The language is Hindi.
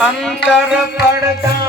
અંતર પડતા